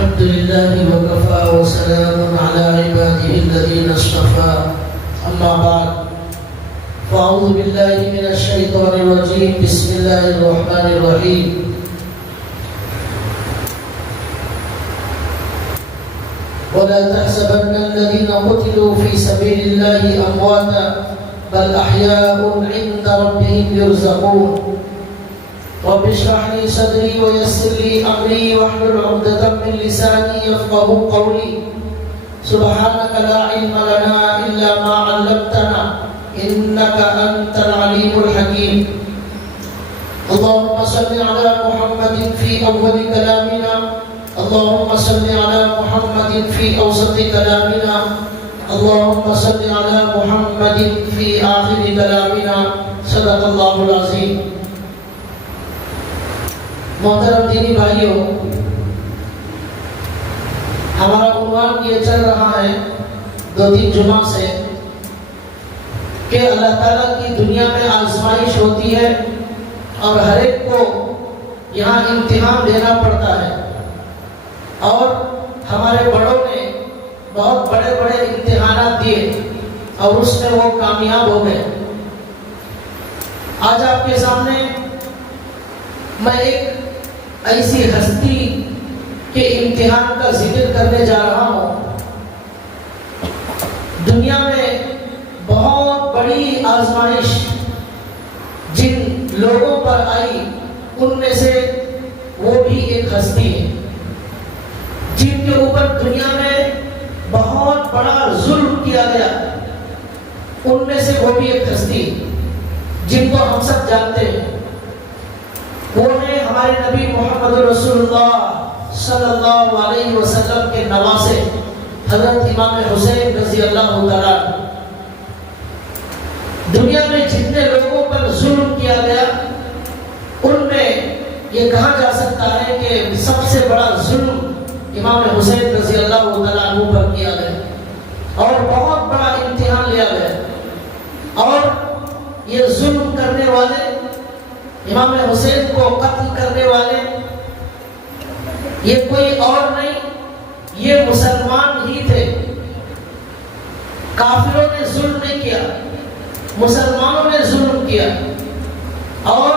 الحمد لله وكفى وسلام على عباده الذين اصطفى أما بعد فأعوذ بالله من الشيطان الرجيم بسم الله الرحمن الرحيم ولا تحسبن الذين قتلوا في سبيل الله أمواتا بل أحياء عند ربهم يرزقون رب اشرح لي صدري ويسر لي أمري واحلل عقدة من لساني يفقهوا قولي سبحانك لا علم لنا إلا ما علمتنا إنك أنت العليم الحكيم اللهم صل على محمد في أول كلامنا اللهم صل على محمد في أوسط كلامنا اللهم صل على محمد في آخر كلامنا صدق الله العظيم. محترم دینی بھائیوں، ہمارا عنوان یہ چل رہا ہے 2-3 جمعہ سے کہ اللہ تعالیٰ کی دنیا میں آزمائش ہوتی ہے اور ہر ایک کو یہاں امتحان دینا پڑتا ہے، اور ہمارے بڑوں نے بہت بڑے بڑے امتحانات دیے اور اس میں وہ کامیاب ہو گئے. آج آپ کے سامنے میں ایک ایسی ہستی کے امتحان کا ذکر کرنے جا رہا ہوں. دنیا میں بہت بڑی آزمائش جن لوگوں پر آئی ان میں سے وہ بھی ایک ہستی ہے جن کے اوپر دنیا میں بہت بڑا ظلم کیا گیا. ان میں سے وہ بھی ایک ہستی جن کو ہم سب جانتے ہیں، وہ ہیں ہمارے نبی محمد رسول اللہ صلی اللہ علیہ وسلم کے نواسے حضرت امام حسین رضی اللہ تعالیٰ. دنیا میں جتنے لوگوں پر ظلم کیا گیا ان میں یہ کہا جا سکتا ہے کہ سب سے بڑا ظلم امام حسین رضی اللہ تعالیٰ عنہ پر کیا گیا اور بہت بڑا امتحان لیا گیا. اور یہ ظلم کرنے والے، امام حسین کو قتل کرنے والے، یہ کوئی اور نہیں، یہ مسلمان ہی تھے. کافروں نے ظلم نہیں کیا، مسلمانوں نے ظلم کیا. اور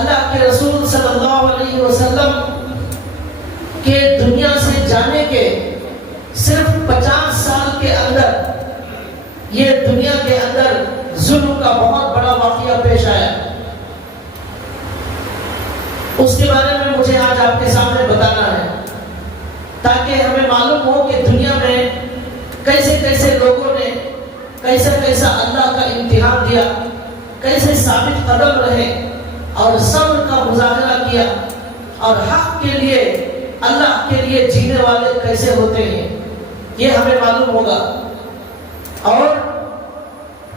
اللہ کے رسول صلی اللہ علیہ وسلم کہ دنیا سے جانے کے صرف 50 سال کے اندر یہ دنیا کے اندر ظلم کا بہت بڑا واقعہ پیش آیا. اس کے بارے میں مجھے آج آپ کے سامنے بتانا ہے تاکہ ہمیں معلوم ہو کہ دنیا میں کیسے کیسے لوگوں نے کیسا کیسا اللہ کا امتحان دیا، کیسے ثابت قدم رہے اور صبر کا مظاہرہ کیا، اور حق کے لیے، اللہ کے لیے جینے والے کیسے ہوتے ہیں، یہ ہمیں معلوم ہوگا. اور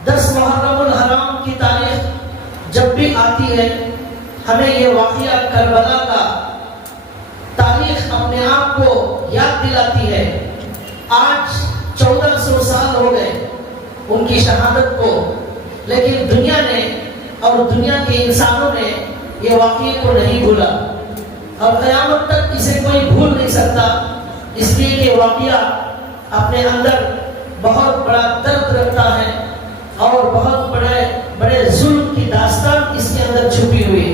10 محرم الحرام کی تاریخ جب بھی آتی ہے ہمیں یہ واقعہ کربلا کا تاریخ اپنے آپ کو یاد دلاتی ہے. آج 1400 سال ہو گئے ان کی شہادت کو، لیکن دنیا نے اور دنیا کے انسانوں نے یہ واقعے کو نہیں بھولا اور قیامت تک اسے کوئی بھول نہیں سکتا، اس لیے یہ واقعہ اپنے اندر بہت بڑا درد رکھتا ہے اور بہت بڑے ظلم کی داستان اس کے اندر چھپی ہوئی.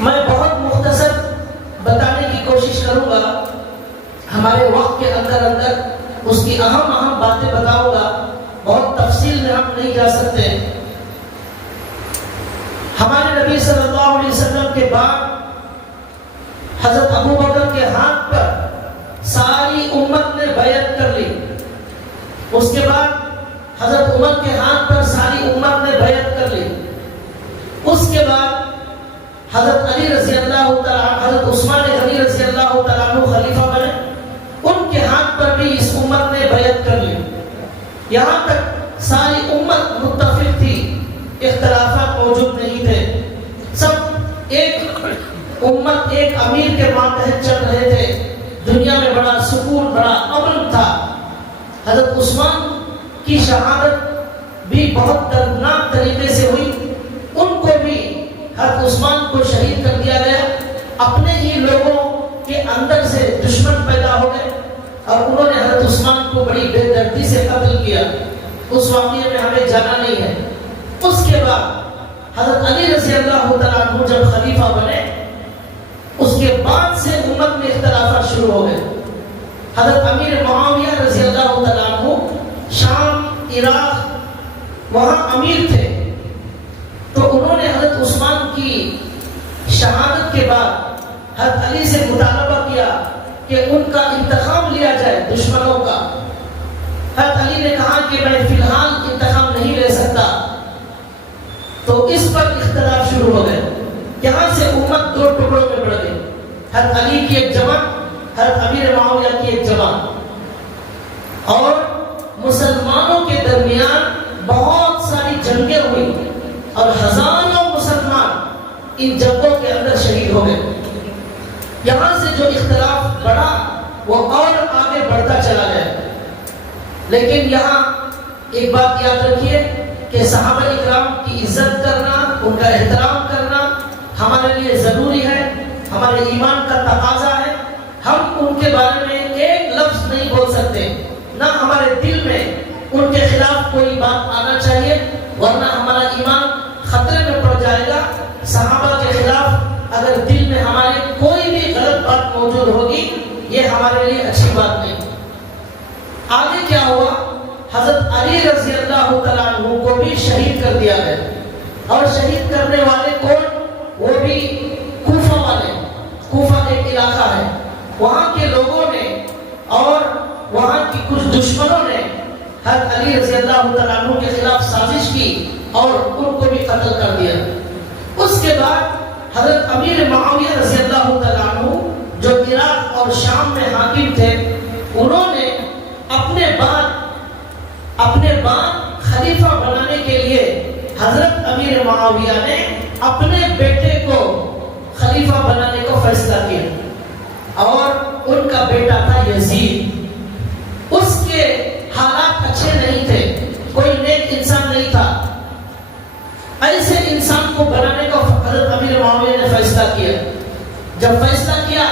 میں بہت مختصر بتانے کی کوشش کروں گا، ہمارے وقت کے اندر اس کی اہم باتیں بتاؤں گا، بہت تفصیل میں ہم نہیں جا سکتے. ہمارے نبی صلی اللہ علیہ وسلم کے بعد حضرت ابوبکر کے ہاتھ پر ساری امت نے بیعت کر لی. اس کے بعد حضرت عمر کے ہاتھ پر ساری امت نے بیعت کر لی. اس کے بعد حضرت علی رضی اللہ تعالیٰ، حضرت عثمان غنی رضی اللہ تعالیٰ عنہ خلیفہ بنے، ان کے ہاتھ پر بھی اس امت نے بیعت کر لی. یہاں تک ساری امت متفق تھی، اختلافات موجود نہیں تھے، سب ایک امت، ایک امیر کے ماتحت چل رہے تھے. دنیا میں بڑا سکون، بڑا امن تھا. حضرت عثمان کی شہادت بھی بہت دردناک طریقے سے ہوئی، ان کو بھی حضرت عثمان کو شہید کر دیا گیا. اپنے ہی لوگوں کے اندر سے اور انہوں نے حضرت عثمان کو بڑی بے دردی سے قتل کیا. اس واقعے میں ہمیں جانا نہیں ہے. اس کے بعد حضرت علی رضی اللہ تعالیٰ عنہ جب خلیفہ بنے، اس کے بعد سے امت میں اختلافات شروع ہو گئے. حضرت امیر معاویہ رضی اللہ تعالیٰ عنہ شام، عراق وہاں امیر تھے، تو انہوں نے حضرت عثمان کی شہادت کے بعد حضرت علی سے مطالبہ کیا کہ ان کا انتقام لیا جائے دشمنوں کا. حضرت علی نے کہا کہ میں فی الحال انتقام نہیں لے سکتا. تو اس پر اختلاف شروع ہو گئے. یہاں سے امت دو ٹکڑوں میں بڑھ گئی. حضرت علی کی ایک جماعت، حضرت امیر معاویہ کی ایک جماعت. اور مسلمانوں کے درمیان بہت ساری جنگیں ہوئی اور ہزاروں مسلمان ان جنگوں کے اندر شہید ہو گئے. یہاں سے جو اختلاف بڑھا وہ اور آگے بڑھتا چلا گیا. لیکن یہاں ایک بات یاد رکھیے کہ صحابہ اکرام کی عزت کرنا، ان کا احترام کرنا ہمارے لیے ضروری ہے، ہمارے ایمان کا تقاضا ہے. ہم ان کے بارے میں ایک لفظ نہیں بول سکتے، نہ ہمارے دل میں ان کے خلاف کوئی بات آنا چاہیے، ورنہ ہمارا ایمان خطرے میں پڑ جائے گا. صحابہ کے خلاف اگر دل میں ہمارے کوئی بھی غلط بات موجود ہوگی، یہ ہمارے لیے اچھی بات نہیں. آگے کیا ہوا؟ حضرت علی رضی اللہ تعالیٰ عنہ کو بھی شہید کر دیا گیا. اور شہید کرنے والے کون؟ وہ بھی کوفہ والے. کوفہ ایک علاقہ ہے، وہاں کے لوگوں نے اور وہاں کی کچھ دشمنوں نے حضرت علی رضی اللہ تعالیٰ عنہ کے خلاف سازش کی اور ان کو بھی قتل کر دیا. اس کے بعد حضرت امیر معاویہ رضی اللہ تعالیٰ عنہ جو عراق اور شام میں حاکم تھے، انہوں نے اپنے بعد خلیفہ بنانے کے لیے حضرت امیر معاویہ نے اپنے بیٹے کو خلیفہ بنانے کا فیصلہ کیا. اور ان کا بیٹا تھا یزید. اس کے حالات اچھے نہیں تھے، کوئی نیک انسان نہیں تھا. ایسے انسان کو بنانے کا حضرت امیر معاویہ نے فیصلہ کیا. جب فیصلہ کیا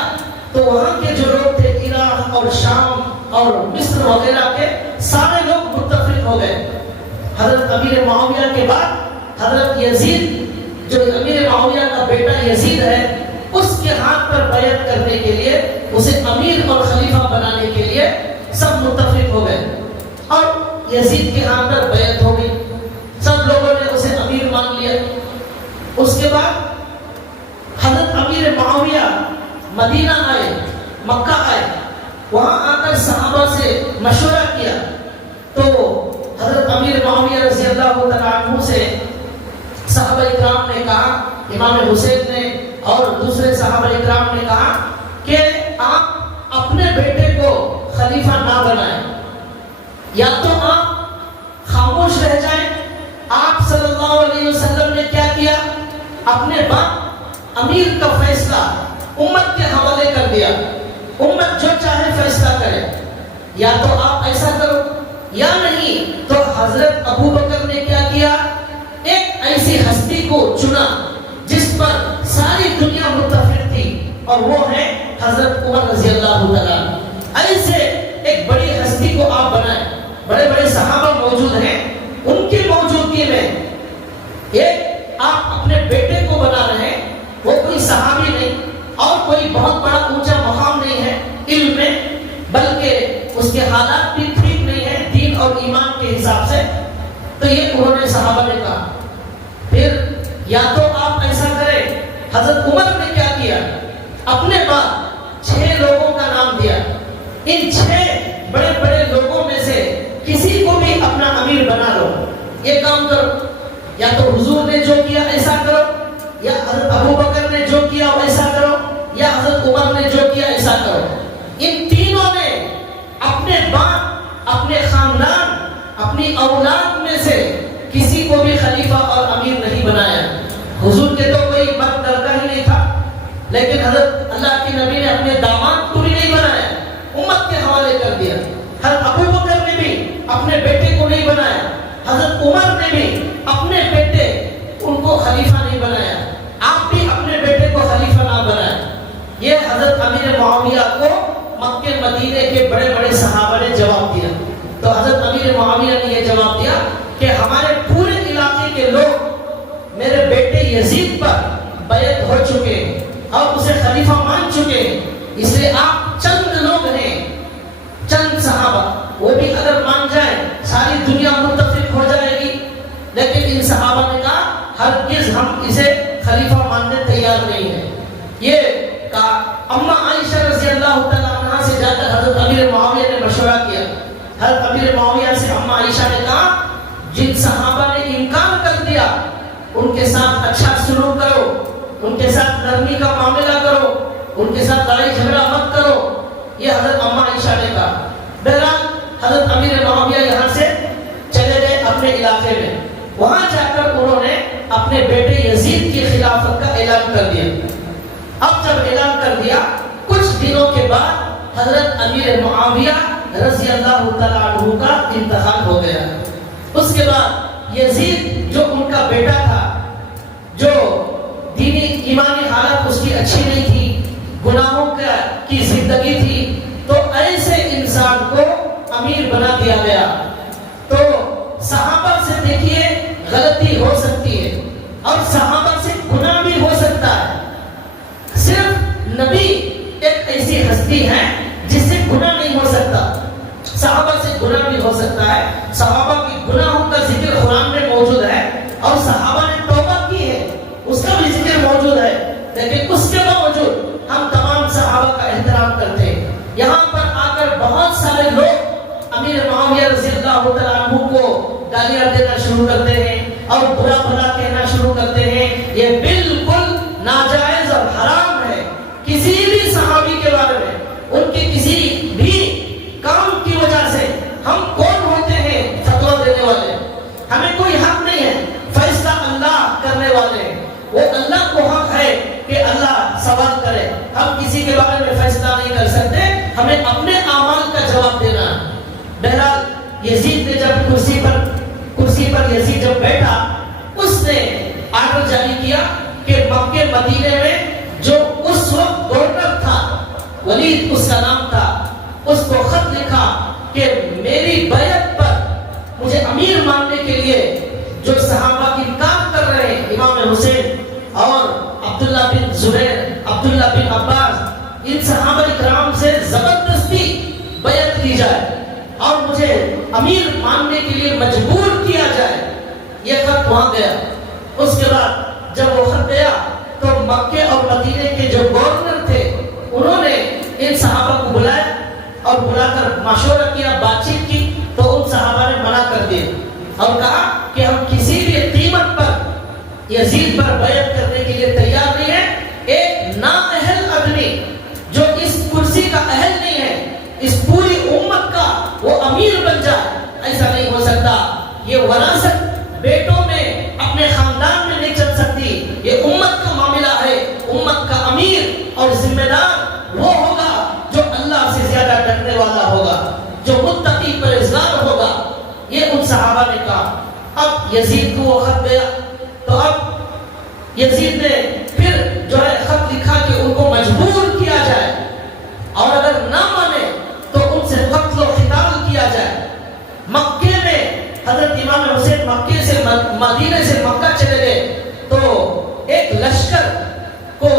تو وہاں کے جو لوگ تھے عراق اور شام اور مصر وغیرہ کے سارے لوگ متفق ہو گئے. حضرت امیر معاویہ کے بعد حضرت یزید، جو امیر معاویہ کا بیٹا یزید ہے، اس کے ہاتھ پر بیعت کرنے کے لیے، اسے امیر اور خلیفہ بنانے کے لیے سب متفق ہو گئے. اور یزید کے ہاتھ پر بیعت ہو گئی، سب لوگوں نے اسے امیر مان لیا. اس کے بعد حضرت امیر معاویہ مدینہ آئے، مکہ آئے. وہاں آ کر صحابہ سے مشورہ کیا تو حضرت امیر معاویہ رضی اللہ تعالیٰ عنہ سے صحابہ اکرام نے کہا، امام حسین نے اور دوسرے صحابہ اکرام نے کہا کہ آپ اپنے بیٹے کو خلیفہ نہ بنائیں، یا تو آپ خاموش رہ جائیں. آپ صلی اللہ علیہ وسلم نے کیا کیا؟ اپنے باپ امیر کا فیصلہ امت کے حوالے کر دیا. امت جو چاہے فیصلہ کرے، یا تو آپ ایسا کرو یا نہیں. تو حضرت ابو بکر نے کیا کیا؟ ایک ایسی ہستی کو چنا جس پر ساری دنیا متفق تھی، اور وہ ہے حضرت عمر رضی اللہ تعالیٰ. ایسے ایک بڑی ہستی کو آپ بنائیں. بڑے بڑے صحابہ موجود ہیں، ان کی موجودگی میں ایک آپ اپنے بیٹے کو بنا رہے ہیں. وہ کوئی صحابی نہیں اور کوئی بہت بڑا اونچا مقام نہیں ہے علم میں، بلکہ اس کے حالات بھی ٹھیک نہیں ہے دین اور ایمان کے حساب سے. تو یہ انہوں نے صحابہ نے کہا. پھر یا تو آپ ایسا کریں. حضرت عمر نے کیا کیا؟ اپنے بعد 6 لوگوں کا نام دیا. ان 6 بڑے بڑے لوگوں میں سے کسی کو بھی اپنا امیر بنا لو، یہ کام کرو. یا تو حضور نے جو کیا ایسا کرو، یا حضرت ابو بکر نے جو کیا ایسا کرو، یا حضرت عمر نے جو کیا ایسا کرو. ان تینوں نے اپنے باپ، اپنے خاندان، اپنی اولاد میں سے کسی کو بھی خلیفہ اور امیر نہیں بنایا. حضور کے تو کوئی مرد لڑکا ہی نہیں تھا، لیکن حضرت اللہ کے نبی نے اپنے داماد کو بھی نہیں بنایا، امت کے حوالے کر دیا. حضرت ابو بکر نے بھی اپنے بیٹے کو نہیں بنایا، حضرت عمر نے بھی اپنے بیٹے ان کو خلیفہ نہیں بنایا. آپ بھی اپنے بیٹے کو خلیفہ نہ بنائیں. یہ حضرت امیر معاویہ کو مکے مدینے کے بڑے بڑے صحابہ نے جواب دیا. تو حضرت امیر معاویہ نے یہ جواب دیا کہ ہمارے پورے علاقے کے لوگ میرے بیٹے یزید پر بیعت ہو چکے اور اسے خلیفہ مان چکے، اس لیے آپ چند لوگ ہیں، چند صحابہ، وہ بھی اگر مان جائیں ساری دنیا متفق ہو جائے گی. لیکن ان صحابہ نے کہا ہرگز ہم اسے خلیفہ ماننے تیار نہیں ہیں. یہ کہا اما عائشہ رضی اللہ تعالیٰ عنہ سے جا کر حضرت امیر معاویہ نے مشورہ کیا. حضرت امیر معاویہ سے اما عائشہ نے کہا جن صحابہ نے انکار کر دیا ان کے ساتھ اچھا سلوک کرو، ان کے ساتھ نرمی کا معاملہ کرو، ان کے ساتھ لڑائی جھگڑا مت کرو. یہ حضرت اما عائشہ نے کہا. بہرحال حضرت امیر معاویہ یہاں سے چلے گئے اپنے علاقے میں. وہاں جا کر انہوں نے اپنے بیٹے یزید کی خلافت کا اعلان کر دیا. اب جب اعلان کر دیا کچھ دنوں کے بعد حضرت امیر معاویہ رضی اللہ تعالیٰ عنہ کا انتقال ہو گیا. اس کے بعد یزید جو ان کا بیٹا تھا، جو دینی ایمانی حالت اس کی اچھی نہیں تھی، گناہوں کی زندگی تھی، تو ایسے انسان کو امیر بنا دیا گیا. تو صحابہ سے دیکھیے غلطی ہو سکتی ہے اور صحابہ سے گناہ بھی ہو سکتا ہے. صرف نبی ایک ایسی ہستی ہے جس سے گناہ نہیں ہو سکتا. صحابہ سے گناہ بھی ہو سکتا ہے. صحابہ کی گناہوں کا ذکر قرآن میں موجود ہے اور صحابہ نے توبہ کی ہے، اس کا بھی ذکر موجود ہے. لیکن اس کے باوجود ہم تمام صحابہ کا احترام کرتے ہیں. یہاں پر آ کر بہت سارے لوگ امیر معاویہ رضی اللہ تعالیٰ عنہ کو گالیاں دینا شروع کرتے ہیں اور برا بھلا کہنا شروع کرتے ہیں. یہ بالکل ناجائز اور حرام ہے. کسی بھی صحابی کے بارے میں ان کے کسی بھی کام کی وجہ سے ہم کون ہوتے ہیں فتویٰ دینے والے؟ ہمیں کوئی حق نہیں ہے. فیصلہ اللہ کرنے والے ہیں، وہ اللہ کو حق ہے کہ اللہ سوال کرے. ہم کسی کے بارے میں فیصلہ نہیں کر سکتے، ہمیں اپنے اعمال کا جواب دینا. بہرحال یزید نے جب کرسی پر یزید جب بیٹھا، اس نے آرڈر جاری کیا کہ مکے مدینے میں جو اس وقت گورنر تھا، ولید اس کا نام تھا، اس کو خط لکھا کہ میری بیعت پر مجھے امیر ماننے کے لیے جو صحابہ انکار کر رہے ہیں، امام حسین اور عبداللہ بن زبیر، عبداللہ بن عباس، ان صحابہ کرام سے زبردستی بیعت لی جائے اور مجھے امیر ماننے کے لیے مجبور کیا جائے. یہ خط وہاں گیا. اس کے بعد جب وہ خط گیا تو مکے اور مدینے کے جو گورنر تھے انہوں نے ان صحابہ کو بلایا اور بلا کر مشورہ کیا، بات چیت کی. تو ان صحابہ نے منع کر دیا اور کہا کہ ہم کسی بھی قیمت پر یزید پر بیعت کرنے کے لیے تیار نہیں ہیں. ایک نااہل آدمی جو اس کرسی کا اہل نہیں ہے، اس پوری امت کا وہ امیر بن جائے، ایسا نہیں ہو سکتا. یہ وراثت بیٹوں میں اپنے خاندان میں نہیں چل سکتی. یہ امت کا معاملہ ہے. امت کا امیر اور ذمہ دار وہ ہوگا جو اللہ سے زیادہ ڈرنے والا ہوگا، جو متقی پرہیزگار ہوگا. یہ ان صحابہ نے کہا. اب یزید کو وہ خط گیا تو اب یزید نے پھر جو ہے خط لکھا کہ ان کو مجبور کیا جائے اور اگر نہ مانے تو ان سے قتل و قتال کیا جائے. مکے میں حضرت امام حسین مکے سے مدینے سے مکہ چلے گئے تو ایک لشکر کو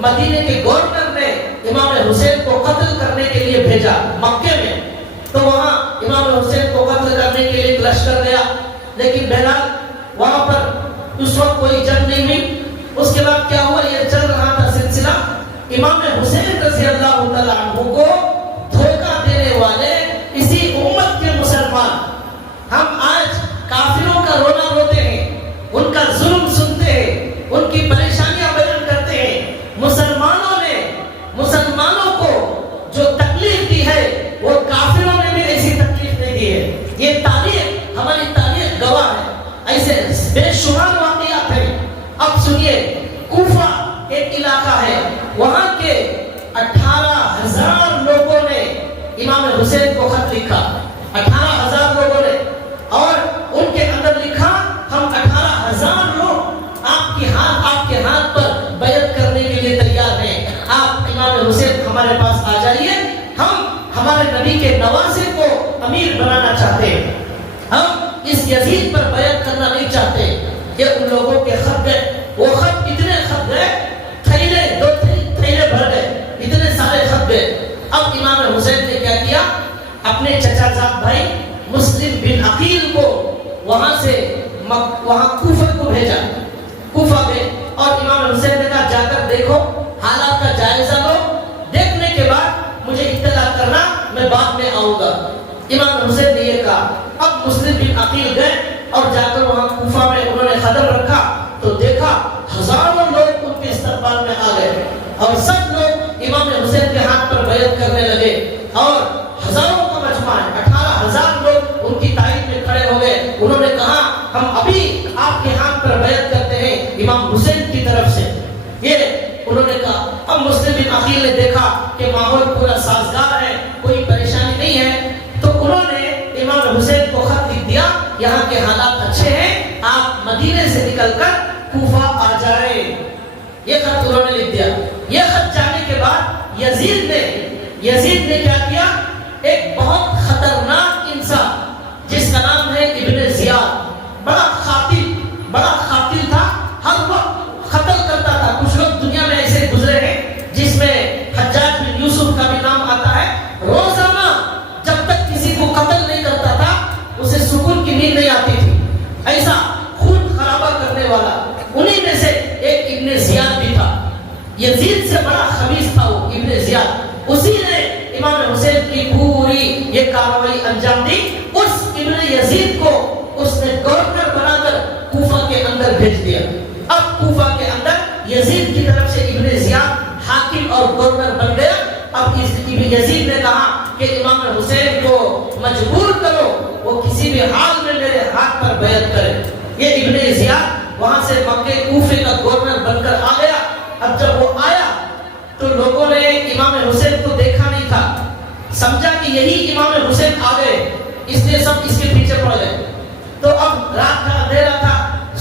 مدینے کے گورنر نے امام حسین کو قتل کرنے کے لیے بھیجا مکے میں. تو وہاں امام حسین کو قتل کرنے کے لیے ایک لشکر گیا، لیکن بہرحال وہاں پر اس وقت کوئی جنگ نہیں ہوئی. اس کے بعد کیا ہوا، یہ چل رہا تھا سلسلہ. امام حسین رضی اللہ تعالیٰ عنہ کو دھوکہ دینے والے اسی امت کے مسلمان، ہم آج کافروں کا رونا روتے ہیں، ان کا ظلم سنتے ہیں، ان کی پریشانیاں بیان کرتے ہیں. مسلمانوں کو جو تکلیف دی ہے وہ کافروں نے بھی ایسی تکلیف نہیں دی ہے. یہ تاریخ، ہماری تاریخ گواہ ہے. ایسے بے شمار واقعات ہیں. اب سنیے، کوفہ ایک علاقہ ہے، وہاں کے 18,000 لوگوں نے امام حسین کو خط لکھا. 18,000 لوگوں نے، اور ان کے اندر لکھا ہم 18,000 لوگ آپ کے ہاتھ پر بیعت کرنے کے لیے تیار ہیں. آپ امام حسین ہمارے پاس آ جائیے ہم ہمارے نبی کے نواسے کو امیر بنانا چاہتے ہیں، ہم اس یزید پر بیعت کرنا نہیں چاہتے۔ یہ ان لوگوں کے خط گئے، وہ خط اتنے خط گئے، تھیلے دو تھیلے بھر گئے، اتنے سارے خط گئے۔ اب امام حسین نے کیا کیا، اپنے چچا زاد بھائی مسلم بن عقیل کو وہاں سے وہاں کوفہ کو بھیجا، کوفہ میں، اور امام حسین نے کہا جا کر دیکھو، حالات کا جائزہ لو، دیکھنے کے بعد مجھے اطلاع کرنا، میں بعد میں آؤں گا۔ امام حسین نے یہ کہا۔ اب مسلم بن عقیل گئے اور جا کر وہاں کوفہ میں انہوں نے قدم رکھا تو دیکھا ہزاروں لوگ ان کے استقبال میں آ گئے اور سب لوگ امام حسین کے ہاتھ پر بیعت کرنے لگے، اور ہزاروں کا مجمع ہے، 18,000 لوگ ان کی تائید میں کھڑے ہو گئے۔ انہوں نے کہا ہم ابھی آپ کے ہاتھ پر بیعت کرتے ہیں امام حسین کی طرف سے، یہ انہوں نے کہا۔ اب مسلم بن عقیل نے دیکھا کہ ماحول پورا سازگار ہے، کوئی پریشانی نہیں ہے، تو انہوں نے امام حسین کو خط لکھ دیا، یہاں کے حالات اچھے ہیں، آپ مدینے سے نکل کر کوفہ آ جائیں۔ یہ خط انہوں نے لکھ دیا۔ یہ خط جانے کے بعد یزید نے کیا کیا، ایک بہت خطرناک انسان جس کا نام ہے ابن زیاد، بڑا قاتل تھا، ہر وقت قتل کرتا تھا۔ کچھ لوگ دنیا میں ایسے گزرے ہیں جس میں حجاج بن یوسف کا بھی نام آتا ہے، روزانہ جب تک کسی کو قتل نہیں کرتا تھا اسے سکون کی نیند نہیں آتی تھی، ایسا خون خرابہ کرنے والا۔ انہی میں سے ایک ابن زیاد بھی تھا، یزید سے بڑا خبیث تھا وہ ابن زیاد۔ اسی نے امام حسین کی پوری یہ کارروائی انجام دی۔ اس ابن یزید کو اس نے گورنر بنا کر کوفہ کے اندر بھیج دیا۔ اب کوفہ کے اندر یزید کی طرف سے ابن زیاد حاکم اور گورنر بن گیا۔ اب یزید نے کہا کہ امام حسین کو مجبور کرو وہ کسی بھی حال میں میرے ہاتھ پر بیعت کرے۔ یہ ابن زیاد وہاں سے مکے کوفے کا گورنر بن کر آ گیا۔ اب جب وہ آیا تو لوگوں نے امام حسین کو دیکھا نہیں تھا، سمجھا کہ یہی امام حسین آ گئے، اس لیے سب اس کے پیچھے پڑ گئے۔ تو اب رات کا اندھیرا تھا،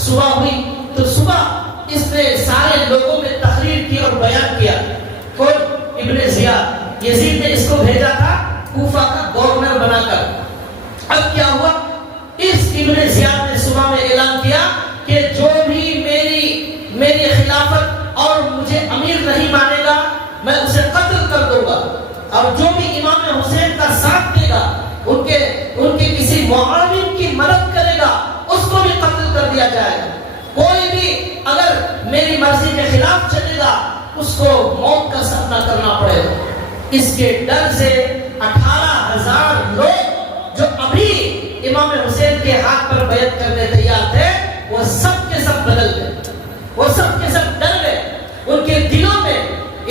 صبح ہوئی تو صبح اس نے سارے لوگوں میں تقریر کی اور بیان کیا۔ کون؟ ابن زیاد۔ یزید نے اس کو بھیجا تھا کوفہ کا گورنر بنا کر۔ اب کیا ہوا، اس ابن زیاد نے صبح میں اعلان کیا کہ جو بھی میری خلافت اور مجھے امیر نہیں مانے گا میں اسے قتل کر دوں گا، اور جو بھی امام حسین کا ساتھ دے گا، ان کے کسی معاون کی مدد کرے گا، اس کو بھی قتل کر دیا جائے گا۔ کوئی بھی اگر میری مرضی کے خلاف چلے گا اس کو موت کا سامنا کرنا پڑے گا۔ اس کے ڈر سے 18,000 لوگ جو ابھی امام حسین کے ہاتھ پر بیعت کرنے تیار تھے وہ سب کے سب بدل گئے، وہ سب کے سب ڈر گئے۔ ان کے دلوں میں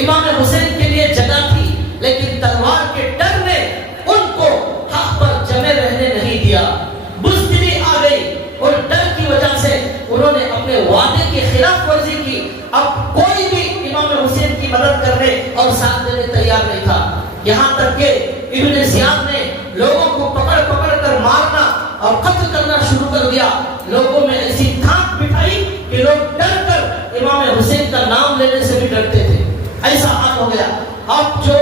امام حسین کے لیے جگہ تھی، لیکن تلوار کے ڈر نے ان کو حق پر جمے رہنے نہیں دیا۔ بزدلی آ گئی اور ڈر کی وجہ سے انہوں نے اپنے وعدے کی خلاف ورزی کی۔ اب کوئی بھی امام حسین کی مدد کرنے اور ساتھ دینے تیار نہیں تھا، یہاں تک کہ ابن زیاد نے لوگوں کو پکڑ کر مارنا اور قتل کرنا شروع کر دیا۔ لوگوں میں ایسی دھاک بٹھائی کہ لوگ ڈر کر امام حسین کا نام لینے سے بھی ڈرتے تھے، ایسا حال ہو گیا۔ اب جو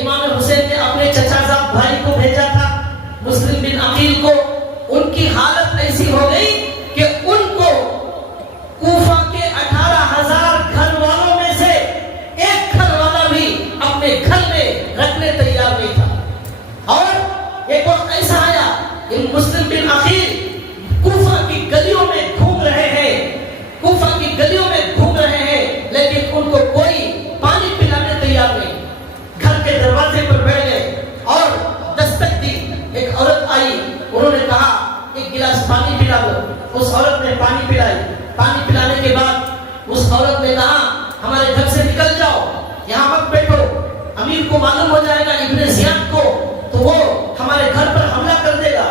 امام حسین نے اپنے چچا زاد بھائی کو بھیجا تھا مسلم بن عقیل کو، ان کی حالت ایسی ہو گئی کہ ان کو کوفہ کے 18,000 گھر والوں میں سے ایک گھر والا بھی اپنے گھر میں رکھنے تیار نہیں تھا۔ اور ایک وقت ایسا آیا کہ مسلم بن عقیل کوفہ کی گلیوں میں گھوم رہے ہیں، لیکن ان کو کوئی پانی پلانے تیار نہیں۔ گھر کے دروازے پر بیٹھ گئے اور دستک دی۔ ایک عورت آئی، انہوں نے کہا ایک گلاس پانی پلا دو۔ اس عورت نے پانی پلائی۔ پانی پلانے کے بعد اس عورت نے کہا ہمارے گھر سے نکل جاؤ، یہاں مت بیٹھو، امیر کو معلوم ہو جائے گا ابن زیاد کو تو وہ ہمارے گھر پر حملہ کر دے گا۔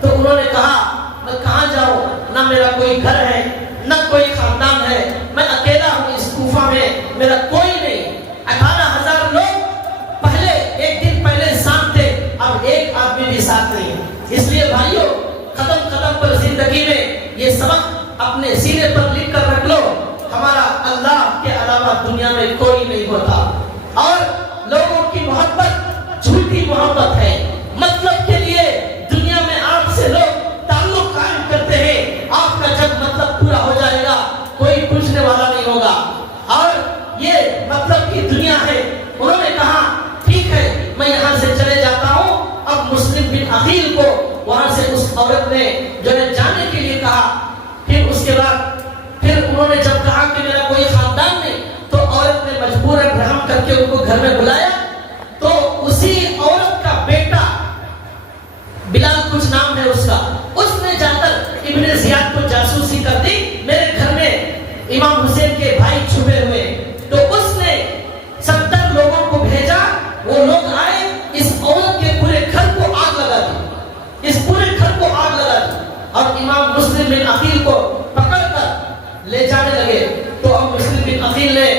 تو انہوں نے کہا میں کہاں جاؤں، نہ میرا کوئی گھر ہے نہ کوئی خاندان ہے، میں اکیلا ہوں اس کوفہ میں، میرا کوئی نہیں۔ 18,000 لوگ پہلے ایک دن پہلے ساتھ تھے، اب ایک آدمی بھی ساتھ نہیں ہے۔ اس لیے بھائیوں، قدم قدم پر زندگی میں یہ سبق اپنے سینے پر لکھ کر رکھ لو، ہمارا اللہ کے علاوہ دنیا میں کوئی نہیں ہوتا، اور لوگوں کی محبت جھوٹ جھوٹی محبت ہے. مطلب کے لیے دنیا میں آپ سے لوگ تعلق قائم کرتے ہیں. آپ کا جب مطلب پورا ہو جائے گا کوئی پوچھنے والا نہیں ہوگا. اور یہ مطلب کی دنیا ہے. انہوں نے کہا ٹھیک ہے میں یہاں سے چلے جاتا ہوں. اب مسلم بن عقیل کو وہاں سے اس عورت نے جو ہے جانے کے لیے کہا. پھر اس کے بعد پھر انہوں نے جب کہا کہ میرا کوئی خاندان نہیں تو عورت نے مجبوراً رحم کر کے ان کو گھر میں بلایا. تو اسی عورت کا بیٹا بلال کچھ نام ہے اس کا, اس نے جا کر ابن زیاد کو جاسوسی کر دی میرے گھر میں امام حسین کے بھائی چھپے ہوئے. تو اس نے 70 لوگوں کو بھیجا. وہ لوگ آئے, اس عورت کے پورے گھر کو آگ لگا دی, اس پورے گھر کو آگ لگا دی اور امام مسلم بن عقیل کو پکڑ کر لے جانے لگے. تو اب مسلم بن عقیل نے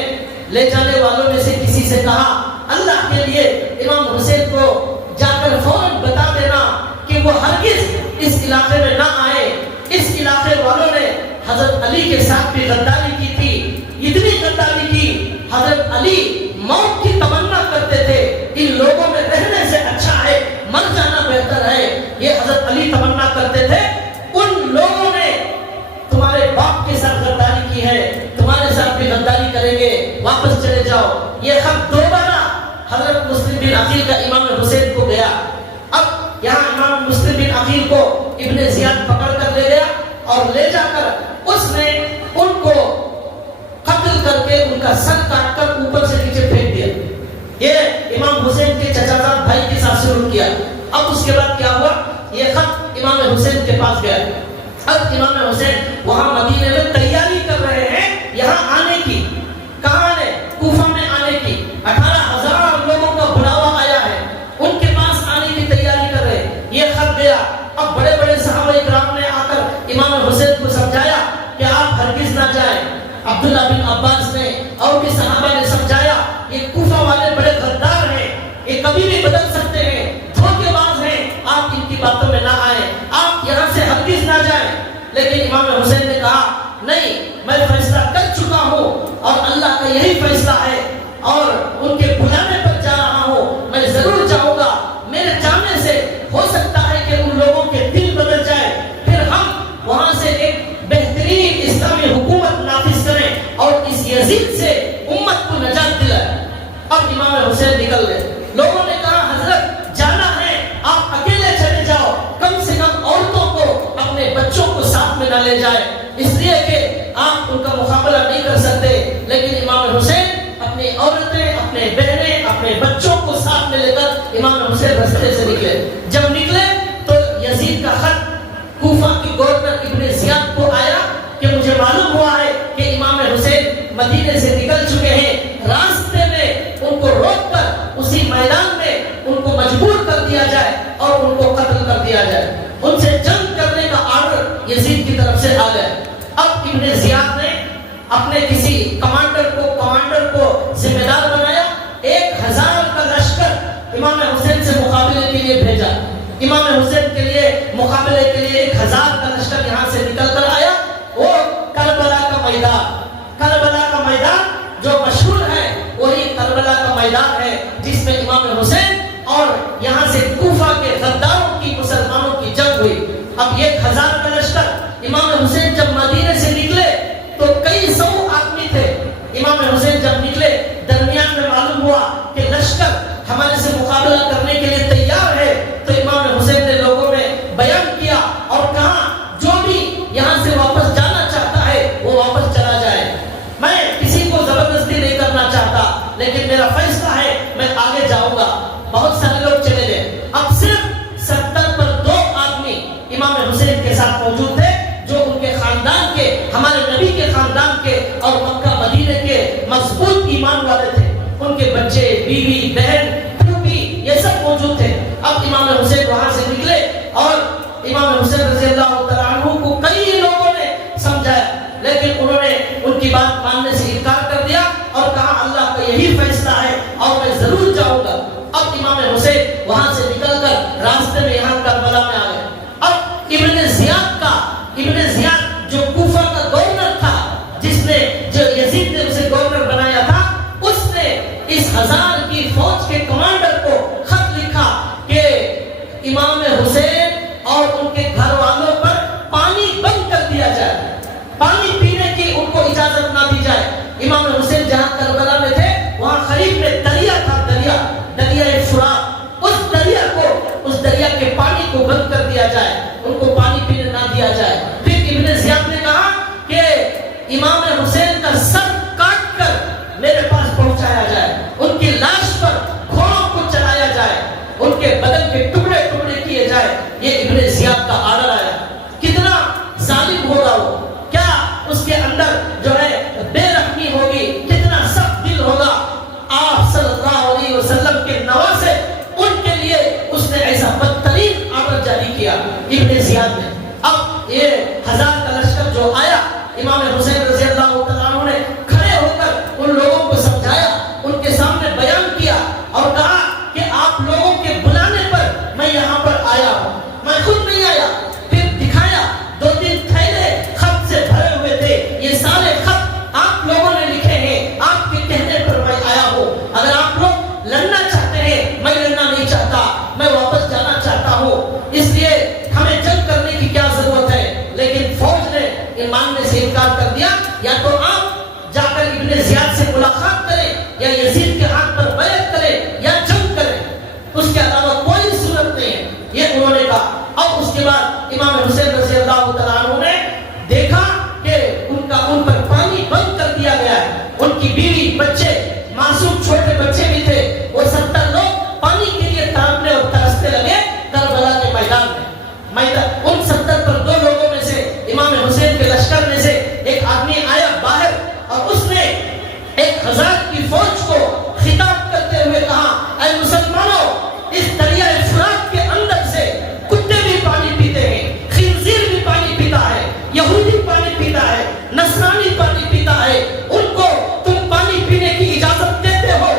لے جانے والوں میں سے کسی سے کہا اللہ کے لیے امام حسین کو جا کر فوراً بتا دینا کہ وہ ہرگز اس علاقے میں نہ آئے. اس علاقے والوں نے حضرت علی کے ساتھ بھی غداری کی تھی, اتنی غداری کی حضرت علی موت کی تمنا کرتے تھے. ان لوگوں میں رہنے سے اچھا ہے مر جانا بہتر ہے, یہ حضرت علی تمنا کرتے تھے. ان لوگوں نے تمہارے باپ کے ساتھ غداری کی ہے, تمہارے ساتھ بھی غداری کریں گے, واپس چلے جاؤ. یہ خط دوبارہ حضرت مسلم بن عقیل کا امام حسین کو گیا. اب یہاں امام مسلم بن عقیل کو ابن زیاد پکڑ کر لے گیا اور لے جا کر اس نے ان کو قتل کر کے ان کا سر کاٹ کر اوپر سے نیچے پھینک دیا. یہ امام حسین کے چچا زاد بھائی کے ساتھ سلوک کیا. اب اس کے بعد کیا ہوا, یہ خط امام حسین کے پاس گیا. اب امام حسین وہاں مدینے میں تیاری کر رہے ہیں یہاں آنے کی. کہاں آنے؟ کوفہ میں آنے کی. 18,000 لوگوں کا بلاوا آیا ہے, ان کے پاس آنے کی تیاری کر رہے ہیں. یہ خط گیا. اب بڑے بڑے صحابہ اکرام نے آ کر امام حسین کو سمجھایا کہ آپ ہرگز نہ جائیں. عبداللہ بن عباس نے اور بھی صحابہ نے سمجھایا یہ کوفہ والے بڑے غدار ہیں, یہ کبھی بھی بدل سکتے ہیں, دھوکے باز ہیں, آپ ان کی باتوں میں نہ آئیں, آپ یہاں سے ہرگز نہ جائیں. لیکن امام حسین نے کہا نہیں, میں فیصلہ کر چکا ہوں اور اللہ کا یہی فیصلہ ہے اور ان کے بلانے پر جا رہا ہوں, میں ضرور جاؤں گا. میرے جانے سے ہو سکتا ہے کہ ان لوگوں کے دل بدل جائے, پھر ہم وہاں سے ایک بہترین اسلامی حکومت نافذ کریں اور اس یزید سے امت کو نجات دلائیں. اب امام حسین نکل گئے. لوگوں نے کہا حضرت جانا ہے, آپ اکیلے چلے جاؤ, کم سے کم عورتوں کو اپنے بچوں کو ساتھ میں نہ لے جائیں, اس لیے کہ آپ ان کا مقابلہ نہیں کر سکتے. لیکن امام حسین اپنی عورتیں, اپنے بہنیں, اپنے بچوں کو ساتھ میں لے کر امام حسین رستے سے نکلے. جب نکلے تو یزید کا خط کوفہ کی گورنر ابن زیاد کو آیا کہ مجھے معلوم ہوا ہے کہ امام حسین مدینے سے نکل چکے ہیں, راستے میں ان کو روک کر اسی میدان میں ان کو مجبور کر دیا جائے اور ان کو قتل کر دیا جائے. ان سے جنگ کرنے کا آرڈر یزید کی طرف سے آ گیا. اب ابن زیاد نے اپنے کسی کمانڈر کو ذمہ دار بنایا, 1000 کا لشکر امام حسین سے مقابلے کے لیے بھیجا. امام حسین کے لیے مقابلے کے لیے 1000 کا لشکر یہاں سے نکل کر آیا. وہ کربلا کا میدان جو مشہور ہے وہی کربلا کا میدان ہے جس میں امام حسین اور یہاں سے کوفہ کے غداروں کی, مسلمانوں کی جنگ ہوئی. اب یہ 1000 کا لشکر, امام حسین جب مدینے سے نکلے تو کئی سو آدمی تھے. امام حسین جب نکلے درمیان میں معلوم ہوا کہ لشکر ہمارے سے مقابلہ کرنے کے لیے تیار ہے, تو امام حسین نے لوگوں میں بیان کیا اور کہا جو بھی یہاں سے واپس جانا چاہتا ہے وہ واپس چلا جائے. میں کسی کو زبردستی نہیں کرنا چاہتا, لیکن میرا فیصلہ ہے میں آگے جاؤں گا. بہت سارے لوگ چلے گئے. اب صرف 70 پر 2 آدمی امام حسین کے ساتھ موجود تھے جو ان کے خاندان کے, ہمارے نبی کے خاندان کے اور مکہ مدینے کے مضبوط ایمان والے تھے. ان کے بچے, بیوی, بہن, پھوپھی یہ سب موجود تھے. اب امام حسین وہاں سے نکلے اور امام حسین رضی اللہ تعالیٰ عنہ کو کئی لوگوں نے سمجھایا, لیکن انہوں نے ان کی بات ماننے سے انکار کر دیا اور کہا اللہ کا یہی فیصلہ ہے اور میں ضرور جاؤں گا. اب امام حسین وہاں سے نکل کر راستے میں یہاں کربلا میں آ گئے. اب ابن زیاد جو کوفہ کا گورنر تھا, جس نے جو یزید نے اسے گورنر بنایا تھا, اس نے اس 1000 کی فوج کے کمانڈر کو خط لکھا میں لڑنا نہیں چاہتا، میں واپس جانا چاہتا ہوں، اس لیے ہمیں جنگ کرنے کی کیا ضرورت ہے۔ لیکن فوج نے ماننے سے انکار کر دیا، یا تو آپ جا کر ابن زیاد سے ملاقات کریں، یا یزید کے ہاتھ پر بیعت کریں، یا جنگ کریں، اس کے علاوہ کوئی صورت نہیں ہے، یہ انہوں نے کہا۔ اور اس کے بعد امام حسین رضی اللہ تعالیٰ عنہ نے دیکھا کہ ان پر پانی بند کر دیا گیا ہے، ان کی بیوی بچے معصوم چھوٹے بچے بھی تھے، وہ 70 لوگ پانی کے لیے تڑپنے اور ترستے لگے کربلا کے میدان میں۔ ان 70 پر 2 لوگوں میں سے امام حسین کے لشکر میں سے ایک آدمی آیا باہر، اور اس نے 1000 کی فوج کو خطاب کرتے ہوئے کہا، اے مسلمانوں، اس دریائے فرات کے اندر سے کتے بھی پانی پیتے ہیں، خنزیر بھی پانی پیتا ہے، یہودی پانی پیتا ہے، نصرانی پانی پیتا ہے، ان کو تم پانی پینے کی اجازت دیتے ہو؟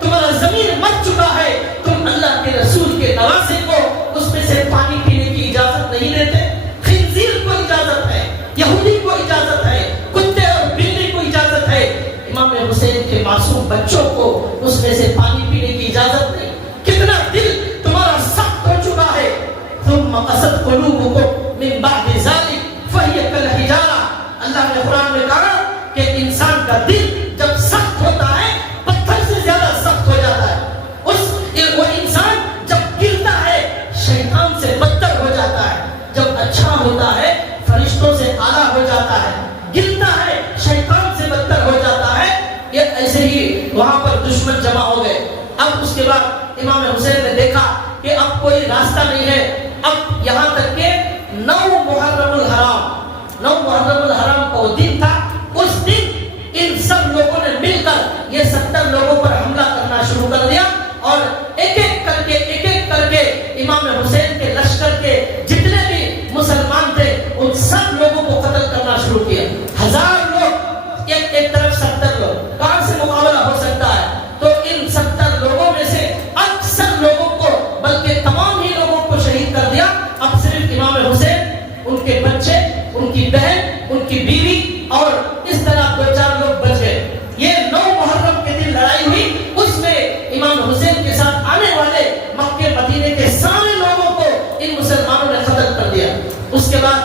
تمہارا زمین مر چکا ہے، تم اللہ کے رسول کے نواسے کو اس میں سے پانی پینے کی اجازت نہیں دیتے؟ خنزیر کو اجازت ہے، یہودی کو اجازت ہے، کتے اور بلی کو اجازت ہے، امام حسین کے معصوم بچوں کو اس میں سے پانی پینے کی اجازت نہیں؟ کتنا دل تمہارا سخت ہو چکا ہے۔ ثم قست قلوبکم من بعد ذلک فہی کالحجارہ، اللہ نے قرآن میں کہا کہ انسان کا دل جب سخت ہوتا ہے پتھر سے زیادہ سخت ہو جاتا ہے، وہ انسان جب گرتا ہے شیطان سے بدتر ہو جاتا ہے، جب اچھا ہوتا ہے فرشتوں سے اعلیٰ ہو جاتا ہے، گرتا ہے شیطان سے بدتر ہو جاتا ہے۔ یہ ایسے ہی وہاں پر دشمن جمع ہو گئے۔ اب اس کے بعد امام حسین نے دیکھا کہ اب کوئی راستہ نہیں ہے، اب یہاں تک کہ 9 محرم الحرام کا وہ دن تھا، اس دن ان سب لوگوں نے مل کر یہ 70 لوگوں پر حملہ کرنا شروع کر دیا، اور ایک ایک کر کے امام حسین کے لشکر کے جتنے بھی مسلمان تھے ان سب لوگوں کو قتل کرنا شروع کیا۔ 1000 لوگ ایک طرف 70 لوگ، کہاں سے مقابلہ ہو سکتا ہے؟ تو ان 70 لوگوں میں سے اکثر لوگوں کو، بلکہ تمام ہی لوگوں کو شہید کر دیا۔ اب صرف امام حسین، ان کے بچے، ان کی بہن، ان کی بیوی اور اس طرح 2-4 لوگ بچ گئے۔ یہ 9 محرم کے دن لڑائی ہوئی، اس میں امام حسین کے ساتھ آنے والے مکے مدینے کے سارے لوگوں کو ان مسلمانوں نے قتل کر دیا۔ اس کے بعد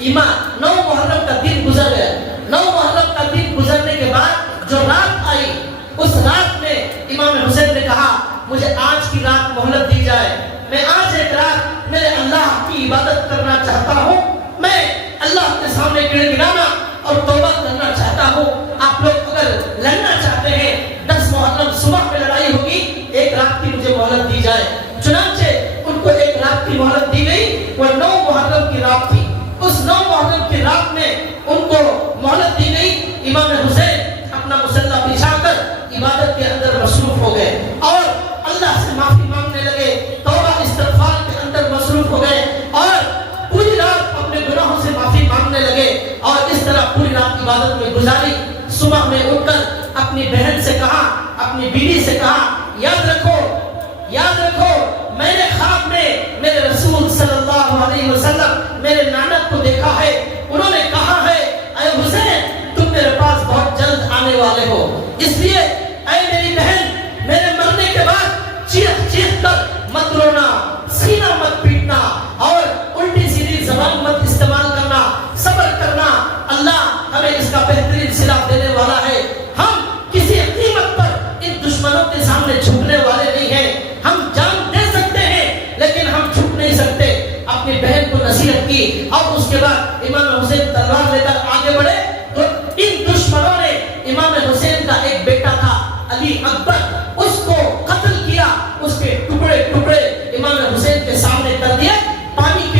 9 محرم کا دن گزر گیا۔ 9 محرم کا دن گزرنے کے بعد جو رات آئی، اس رات میں امام حسین نے کہا مجھے آج کی رات مہلت دی جائے، میں آج ایک رات میرے اللہ کی عبادت کرنا چاہتا ہوں، میں اللہ کے سامنے گڑ گڑانا اور توبہ کرنا چاہتا ہوں۔ آپ لوگ اگر لڑنا چاہتے ہیں 10 محرم صبح میں لڑائی ہوگی، ایک رات کی مجھے مہلت دی جائے۔ چنانچہ ان کو ایک رات کی مہلت دی گئی، وہ 9 محرم کی رات تھی۔ اس 9 محرم کی رات میں ان کو مہلت دی گئی۔ امام حسین اپنا مسلح بچھا کر عبادت کے اندر مصروف ہو گئے اور اللہ سے معافی مانگنے لگے، توبہ استغفار کے اندر مصروف ہو گئے، اور پوری رات اپنے گناہوں سے معافی مانگنے لگے، اور اس طرح پوری رات عبادت میں گزاری۔ صبح میں اٹھ کر اپنی بہن سے کہا، اپنی بیوی سے کہا، یاد رکھو میں نے خواب میں میرے رسول صلی اللہ علیہ وسلم میرے نانک کو دیکھا ہے، انہوں نے کہا ہے اے حسین تم میرے پاس بہت جلد آنے والے ہو، اس لیے اے میری بہن میرے مرنے کے بعد چیخ کر مت رونا، سینہ مت پیٹنا، اور الٹی سیدھی زبان مت استعمال کرنا، صبر کرنا، اللہ ہمیں اس کا بہترین صلہ دینے والا ہے۔ ہم کسی قیمت پر ان دشمنوں کے سامنے جھکنے والے نہیں ہیں، ہم جان دے سکتے ہیں لیکن ہم جھک نہیں سکتے۔ اپنی بہن کو نصیحت کی، اور اس کے بعد امام حسین تلوار لے کر آگے بڑھے تو ان دشمنوں نے امام حسین کا ایک بیٹا تھا علی اکبر، اس کو قتل کیا، اس کے ٹکڑے امام حسین کے سامنے کر دیے، پانی کے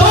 2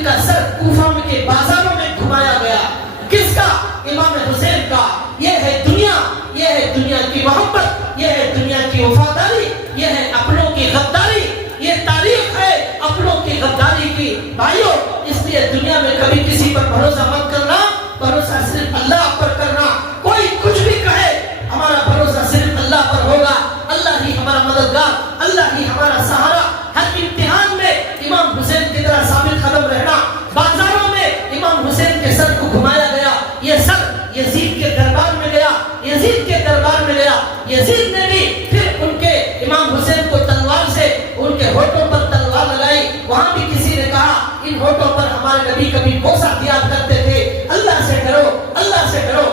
جن کا سر کوفہ کے بازاروں میں گھمایا گیا. کس کا؟ امام حسین کا. یہ ہے دنیا کی محبت، یہ ہے دنیا کی وفاداری، یہ ہے اپنوں کی غداری، یہ تاریخ ہے اپنوں کی غداری کی. بھائیو، اس لیے دنیا میں کبھی کسی پر بھروسہ مت کرنا، بھروسہ صرف اللہ پر کرنا. کوئی کچھ بھی کہے، ہمارا بھروسہ صرف اللہ پر ہوگا. اللہ ہی ہمارا مددگار، اللہ ہی ہمارا سہارا. ہر امتحان میں امام حسین کی طرح ثابت قدم رہنا. بازاروں میں امام حسین کے سر کو گھمایا گیا. یہ سر یزید کے دربار میں گیا، یزید کے دربار میں گیا. یزید نے بھی پھر ان کے امام حسین کو تلوار سے ان کے ہونٹوں پر تلوار لگائی. وہاں بھی کسی نے کہا ان ہونٹوں پر ہمارے نبی کبھی بوسہ دیا کرتے تھے. اللہ سے ڈرو، اللہ سے ڈرو.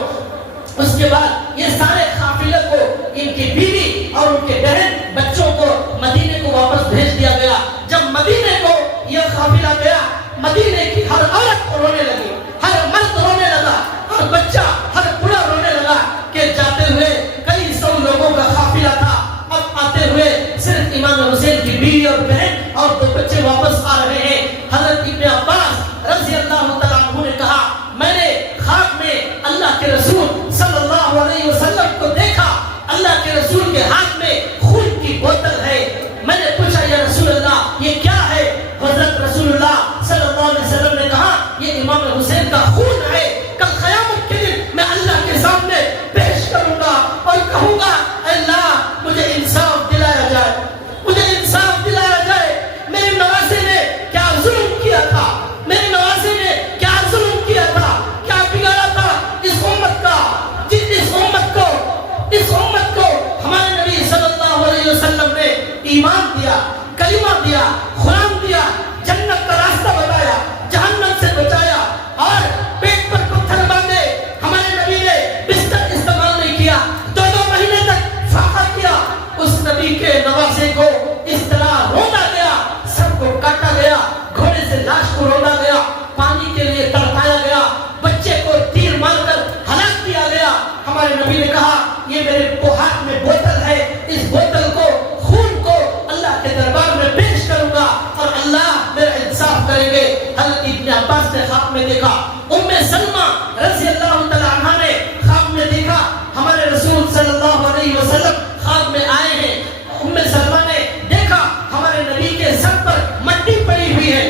اس کے بعد یہ سارے قافلے کو، ان کی بیوی اور ان کے بہن بچوں کو مدینے کو واپس بھیج دیا گیا. جب مدینے کو یہ قافلہ گیا، مدینے کی ہر عورت رونے لگی، ہر مرد رونے لگا، ہر بچہ، ہر بوڑھا رونے لگا کہ جاتے ہوئے کئی سو لوگوں کا قافلہ تھا، اب آتے ہوئے صرف امام حسین کی بیوی اور بہن اور دو بچے واپس آ رہے ہیں. حضرت ابن عباس رضی اللہ تعالیٰ عنہ نے کہا میں نے خواب میں اللہ کے رسول صلی اللہ علیہ وسلم کو دیکھا. اللہ کے رسول کے ہاتھ میں خون کی بوتل ہے. میں نے پوچھا یا رسول اللہ یہ کیا ہے؟ حضرت رسول اللہ صلی اللہ علیہ وسلم نے کہا یہ امام حسین کا خون ہے. کل قیامت کے دن میں اللہ کے سامنے پیش کروں گا اور کہوں گا اللہ مجھے انصاف دلایا جائے، مجھے انصاف دلایا جائے. میرے نواسے نے کیا ظلم کیا تھا، میرے نواسے نے کیا ظلم کیا تھا، کیا بگاڑا تھا اس امت کا، اس امت کو ہمارے نبی صلی اللہ علیہ وسلم نے ایمان دیا، کلمہ دیا، قرآن دیا، جنت کا راستہ بتایا، جہنم سے بچایا اور پیٹ پر پتھر باندھے. ہمارے نبی نے بستر استعمال نہیں کیا، 2 مہینے تک فاقہ کیا. اس نبی کے نواسے کو اس طرح روندا گیا، سب کو کاٹا گیا، گھوڑے سے لاش کو روندا گیا، پانی کے لیے تڑپایا گیا، بچے کو تیر مار کر ہلاک کیا گیا. ہمارے نبی نے کہا یہ میرے ہاتھ میں بوتل ہے، اس بوتل کو، خون کو اللہ کے دربار میں پیش کروں گا اور اللہ میرا انصاف کریں گے. حضرت ابن عباس نے خواب میں دیکھا، ام سلمہ رضی اللہ تعالیٰ عنہا نے خواب میں دیکھا ہمارے رسول صلی اللہ علیہ وسلم خواب میں آئے ہیں. ام سلمہ نے دیکھا ہمارے نبی کے سر پر مٹی پڑی ہوئی ہے،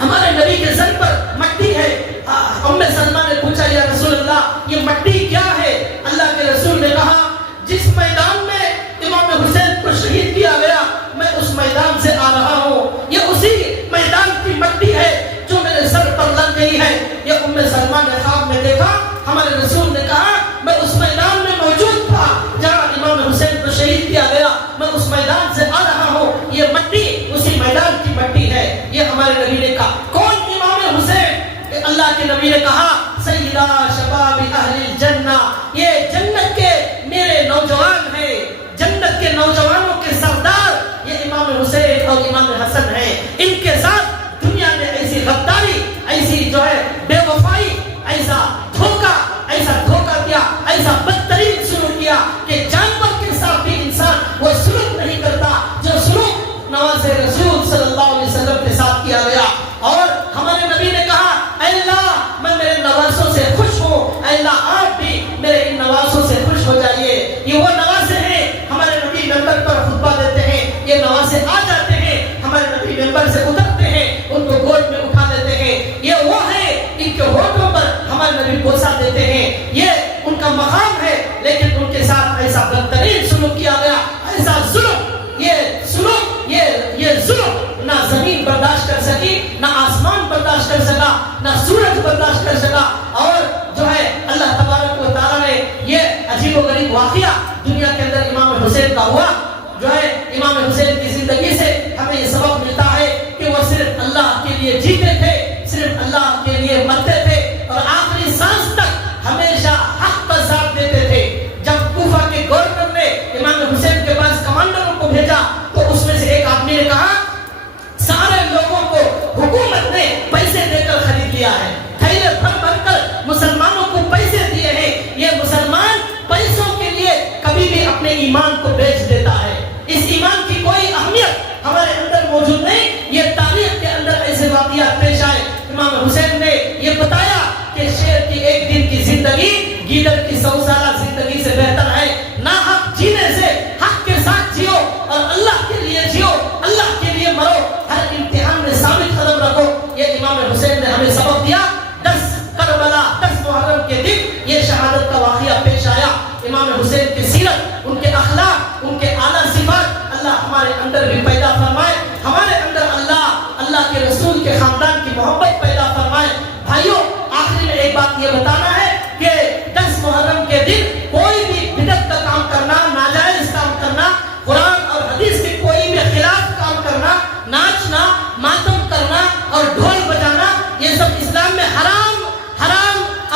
ہمارے نبی کے سر پر مٹی ہے. ام سلمہ نے پوچھا یا رسول اللہ یہ مٹی کیا ہے؟ اللہ کے رسول نے کہا جس میدان میں امام حسین کو شہید کیا گیا میں اس میدان سے آ رہا ہوں، یہ اسی میدان کی مٹی ہے جو میرے سر پر لگ گئی ہے. یہ ام سلمہ نے خواب میں دیکھا، ہمارے رسول نے کہا میں اس میدان میں موجود تھا جہاں امام حسین کو شہید کیا گیا، میں اس میدان سے آ رہا ہوں، یہ مٹی اسی میدان کی مٹی ہے. یہ ہمارے نبی نے کہا. کون امام حسین؟ اللہ کے نبی نے کہا سیدہ شباب اہل الجنہ، یہ جنت کے میرے نوجوان ہیں، جنت کے نوجوانوں کے سردار یہ امام حسین اور امام حسن ہیں. ان کے ساتھ دنیا نے ایسی غداری، ایسی جو ہے بے وفائی، ایسا دھوکہ دیا، ایسا بدترین سلوک کیا کہ جانور کے ساتھ بھی انسان وہ سلوک نہیں کرتا جو سلوک نواسے رسول صلی اللہ علیہ وسلم کے ساتھ کیا گیا. اور ہمارے نبی نے کہا اے اللہ میں میرے نواسوں سے خوش ہوں، اے اللہ آپ بھی میرے ان نواسوں سے خوش ہو جائیے. یہ وہ نواسے ہیں ہمارے نبی ممبر پر خطبہ دیتے ہیں، یہ نواسے آ جاتے ہیں ہمارے نبی ممبر سے اترتے ہیں، ان کو گود میں اٹھا لیتے ہیں. یہ وہ ہیں ان کے ہونٹوں پر ہمارے نبی بوسہ دیتے ہیں، یہ ان کا مقام ہے. لیکن ان کے ساتھ ایسا بدترین سلوک کیا گیا، ایسا ظلم، یہ ظلم نہ زمین برداشت کر سکی، نہ آسمان برداشت کر سکا، نہ سورج برداشت کر سکا. اور جو ہے اللہ تبارک و تعالیٰ نے یہ عجیب و غریب واقعہ دنیا کے اندر امام حسین کا ہوا. جو ہے امام حسین کی زندگی سے ہمیں یہ سبق ملتا ہے کہ وہ صرف اللہ کے لیے جیتے تھے، صرف اللہ کے لیے مرتے تھے اور آخری سانس تک ہمیشہ حق کا ساتھ دیتے تھے. جب کوفہ کے گورنر نے امام حسین کے پاس کمانڈروں کو بھیجا تو اس میں سے ایک آدمی نے کہا سارے لوگوں کو حکومت نے پیسے دے کر خرید لیا ہے، تھیلے بھر کر مسلمانوں کو پیسے دیے ہیں. یہ مسلمان پیسوں کے لیے کبھی بھی اپنے ایمان کو بیچ دیتا ہے. اس ایمان کی کوئی اہمیت ہمارے اندر موجود نہیں. یہ تاریخ کے اندر ایسے واقعات پیش آئے گیدڑ کی 100 سالہ زندگی سے بہتر ہے نہ حق جینے سے حق کے ساتھ جیو اور اللہ کے لیے جیو، اللہ کے لیے مرو، ہر امتحان میں ثابت قدم رکھو۔ یہ امام حسین نے ہمیں سبق دیا۔ 10 کربلا 10 محرم کے دن یہ شہادت کا واقعہ پیش آیا۔ امام حسین کی سیرت، ان کے اخلاق، ان کے اعلیٰ صفات اللہ ہمارے اندر بھی پیدا فرمائے، ہمارے اندر اللہ کے رسول کے خاندان کی محبت پیدا فرمائے۔ بھائیوں، آخری میں ایک بات یہ بتانا ہے کہ 10 محرم کے دن کوئی بھی بدعت کا کام کرنا، ناجائز کام کرنا، قرآن اور حدیث کے کوئی بھی خلاف کام کرنا، ناچنا، ماتم کرنا اور ڈھول بجانا، یہ سب اسلام میں حرام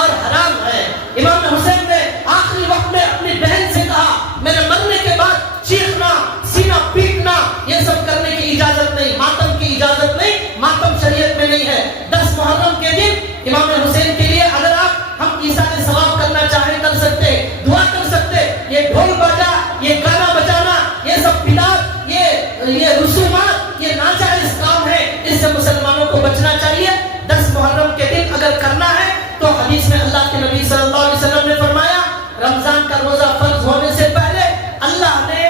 اور حرام ہے۔ امام حسین نے آخری وقت میں اپنی بہن سے کہا، میرے مرنے کے بعد چیخنا، سینہ پیٹنا، یہ سب کرنے کی اجازت نہیں، ماتم کی اجازت نہیں، ماتم شریعت میں نہیں ہے۔ 10 محرم کے دن امام حسین کے لیے اگر ہم ایثار ثواب کرنا چاہیں کر سکتے، دعا کر سکتے۔ یہ ڈھول بجا، یہ گانا بجانا، یہ سب بدعت، یہ رسومات، یہ ناجائز کام ہے، اس سے مسلمانوں کو بچنا چاہیے۔ 10 محرم کے دن اگر کرنا ہے تو حدیث میں اللہ کے نبی صلی اللہ علیہ وسلم نے فرمایا، رمضان کا روزہ فرض ہونے سے پہلے اللہ نے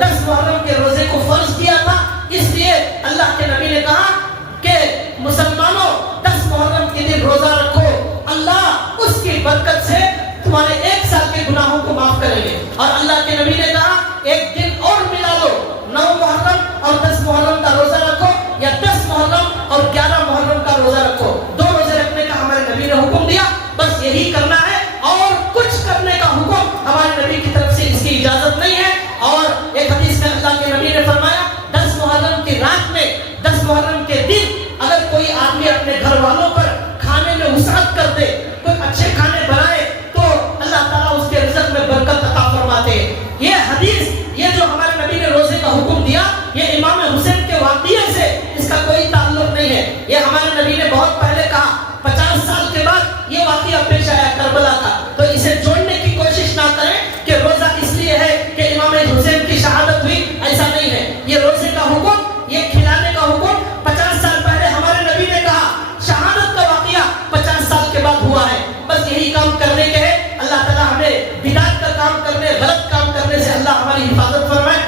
10 محرم کے روزے کو فرض کیا تھا، اس لیے اللہ کے نبی نے کہا کہ مسلمانوں 10 محرم کے دن روزہ رکھو، اللہ اس کی برکت سے تمہارے 1 سال کے گناہوں کو معاف کریں گے۔ اور اللہ کے نبی نے کہا ایک دن اور ملا لو، 9 محرم اور 10 محرم کا روزہ رکھو، یا 10 محرم اور 11 محرم کا روزہ رکھو۔ 2 روزے رکھنے کا ہمارے نبی نے حکم دیا، بس یہی کرنا ہے، اور کچھ کرنے کا حکم ہمارے نبی کی طرف سے اس کی اجازت نہیں ہے۔ اور ایک حدیث میں اللہ کے نبی نے فرمایا 10 محرم کی رات میں، 10 محرم کے دن اگر کوئی آدمی اپنے گھر والوں پر کھانے میں وسعت کر دے، کوئی اچھے کھانے بنائے، تو اللہ تعالیٰ اس کے رزق میں برکت عطا فرماتے ہیں۔ یہ حدیث، یہ جو ہمارے نبی نے روزے کا حکم دیا، یہ امام حسین کے واقعے سے اس کا کوئی تعلق نہیں ہے، یہ ہمارے نبی نے بہت پہلے کہا۔ 50 سال کے بعد یہ واقعہ پیش آیا کربلا کا، تو اسے جوڑنے کی کوشش نہ کریں کہ روزہ اس لیے ہے کہ امام حسین کی شہادت ہوئی، ایسا نہیں ہے۔ یہ روزے کا حکم، یہ کھلانے کا حکم 50 سال پہلے ہمارے نبی نے کہا، شہادت کا واقعہ 50 سال کے بعد ہوا ہے۔ بس یہی کام کرنے کے ہے۔ اللہ تعالیٰ ہمیں بدعت کا کام کرنے، غلط